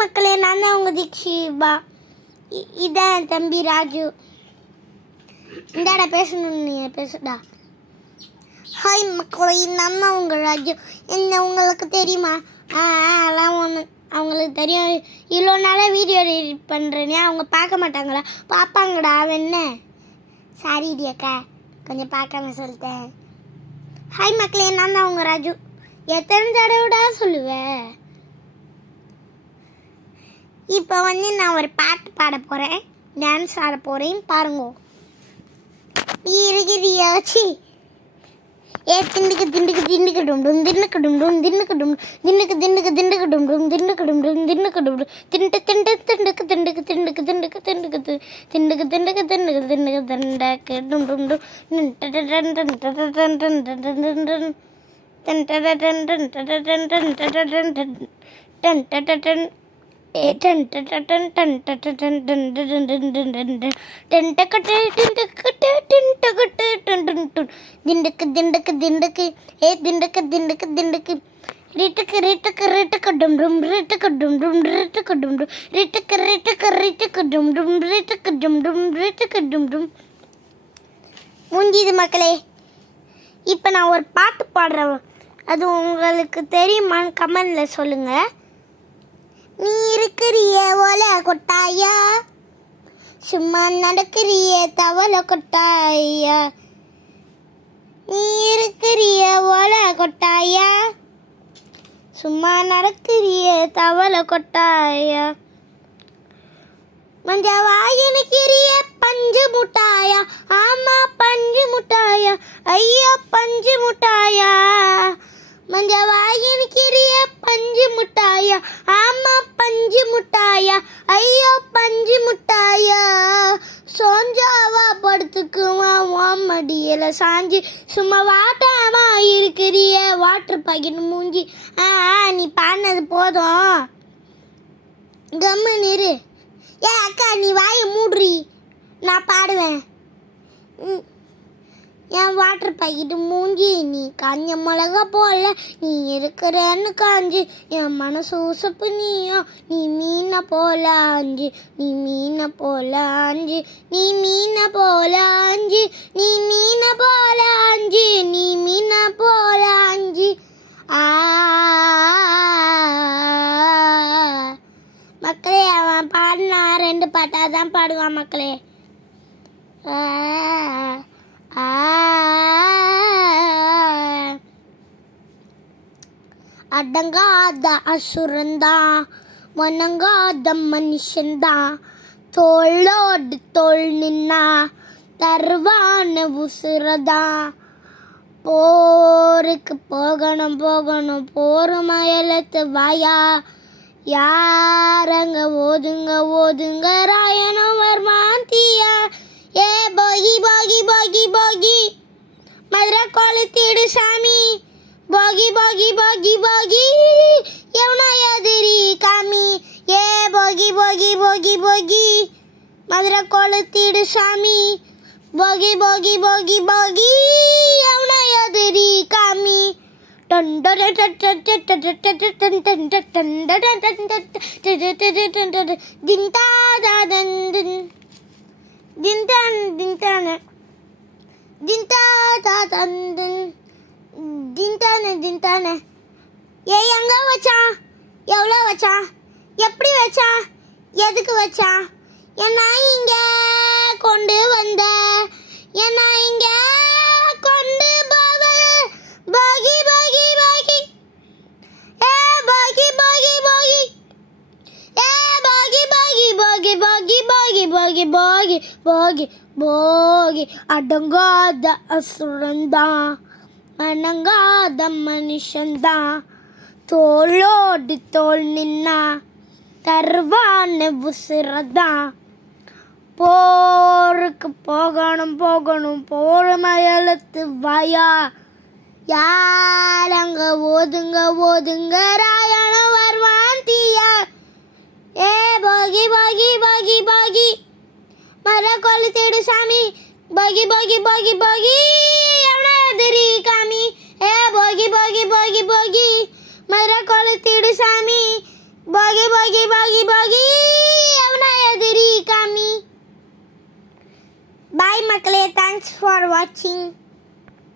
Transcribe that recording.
மக்களே, நான் தான் உங்கள் தீக்ஷிபா. இதான் என் தம்பி ராஜு. இந்தாடா பேசணும், நீ பேசுடா. ஹாய் மக்களே, நான் தான் உங்கள் ராஜு. என்ன உங்களுக்கு தெரியுமா? அதெல்லாம் ஒன்று அவங்களுக்கு தெரியும். இவ்வளோ நாளாக வீடியோ எடிட் பண்ணுறேனே, அவங்க பார்க்க மாட்டாங்களா? பார்ப்பாங்கடா. என்ன சாரிடி அக்கா, கொஞ்சம் பார்க்காம சொல்லிட்டேன். ஹாய் மக்களே, நான் தான் உங்கள் ராஜு. எத்தனை தடவைடா சொல்லுவேன்? இப்போ நான் ஒரு பாட்டு பாட போகிறேன், டான்ஸ் ஆட போகிறேன், பாருங்க. இருக்கிறியாச்சி திண்டுக்கு திண்டுக்கு திண்டுக்கு டும் தின்னுக்கு டும் தின்னுக்கு டும் தின்னுக்கு திண்டுக்கு திண்டுக்கு டும் தின்னுக்கு டும் தின்னுக்கு டும் திண்டு திண்டு திண்டுக்கு திண்டுக்கு திண்டுக்கு திண்டுக்கு திண்டுக்கு திண்டுக்கு திண்டுக்கு திண்டுக்கு திண்டுக்கு திண்டாக்கு டும் டும் டும் திண்டுக்கு திண்டுக்கு திண்டுக்கு திண்டுக்கு திண்டுக்கு திண்டுக்கு ரிட்டுக்கு ரிட்டுக்கு ரிட்டுக்கு டும் டும் ரிட்டுக்கு டும் டும் ரிட்டுக்கு டும் டும் ரிட்டுக்கு ரிட்டுக்கு ரிட்டுக்கு டும் டும் ரிட்டுக்கு டும் டும் ரிட்டுக்கு டும் டும். முடிஞ்சுது மக்களே. இப்போ நான் ஒரு பாட்டு பாடுறேன், அது உங்களுக்கு தெரியுமான்னு கமெண்டில் சொல்லுங்கள். நீ இருக்கிறிய ஓலை கொட்டாயா, சும்மா நடக்கிறிய தவளை கொட்டாயா. நீ இருக்கிறிய ஓலை கொட்டாயா, சும்மா நடக்கிறிய தவளை கொட்டாயா. மஞ்ச வாயினுக்கிறிய பஞ்சு முட்டாயா, ஆமா பஞ்சு முட்டாயா, ஐயோ பஞ்சு முட்டாயா. மஞ்ச வாயினுக்கிறிய பஞ்சு முட்டாயா, ஆமா பஞ்சு முட்டாயா, ஐயோ பஞ்சு முட்டாயா. சோஞ்சாவா படுத்துக்குமா மடியில் சாஞ்சி, சும்மா வாட்டாமா இருக்கிறிய வாட்டர் பாக்கெட் மூஞ்சி. நீ பாடினது போதும், கம்முன்னு இரு. அக்கா நீ வாயை மூடுறி, நான் பாடுவேன். என் வாட்டர் பாக்கெட்டு மூஞ்சி, நீ காஞ்ச மிளகா போல நீ இருக்கிறன்னு காஞ்சி. என் மனசு உசப்பு நீயோ, நீ மீனை போல ஆஞ்சி, நீ மீனை போல ஆஞ்சி, நீ மீனை போல ஆஞ்சி, நீ மீனை போல ஆஞ்சி, நீ மீனை போல ஆஞ்சி. மக்களே, அவன் பாடினா 2 பாட்டாக தான் பாடுவான் மக்களே. அடங்காத அசுரந்தான், வணங்காத மனுஷன்தான், தோளோடு தோள் நின்னா தருவான உசுரதா. போருக்கு போகணும் போகணும் போரும் அயலத்து வாயா, யாரங்க ஓதுங்க ஓதுங்க ராயனும் வர்மாந்தியா. ஏ போகி போகி போகி போகி மதுரை கொளுத்திடு சாமி, போகி போகி போகி போகி எவனா எதிரி காமி. ஏ போகி போகி போகி போகி மதுரை கொளுத்திடு சாமி, போகி போகி போகி போகி எவனா எதிரி காமி. தின்டானே ஏய் எங்க வச்சான், எவ்வளோ வச்சான், எப்படி வச்சான், எதுக்கு வச்சான், என்ன இங்க கொண்டு வந்த, என்ன இங்க கொண்டு போவ. போகி போகி போகி ஏ போகி போகி போகி ஏ போகி போகி போகி போகி போகி போகி போகி போகி போகி. அடங்காத அசுரந்தான், வணங்காத மனுஷன்தான், தோளோடு தோள் நின்னா தருவான உசுரதான். போருக்கு போகணும் போகணும் போரும் அயலத்து வாயா, யாரங்க ஓதுங்க ஓதுங்க ராயனும் வருவாந்தியா. ஏ போகி போகி போகி போகி மர கொளுத்திடு சாமி, போகி போகி போகி போகி எவனா எதிரி காமி. ஏ போகி போகி போகி போகி மர கொளுத்திடு சாமி, பாகி பாகி பாகி பாகி அவனா எதிரி காமி பாய் மக்களே, தேங்க்ஸ் ஃபார் வாட்சிங்.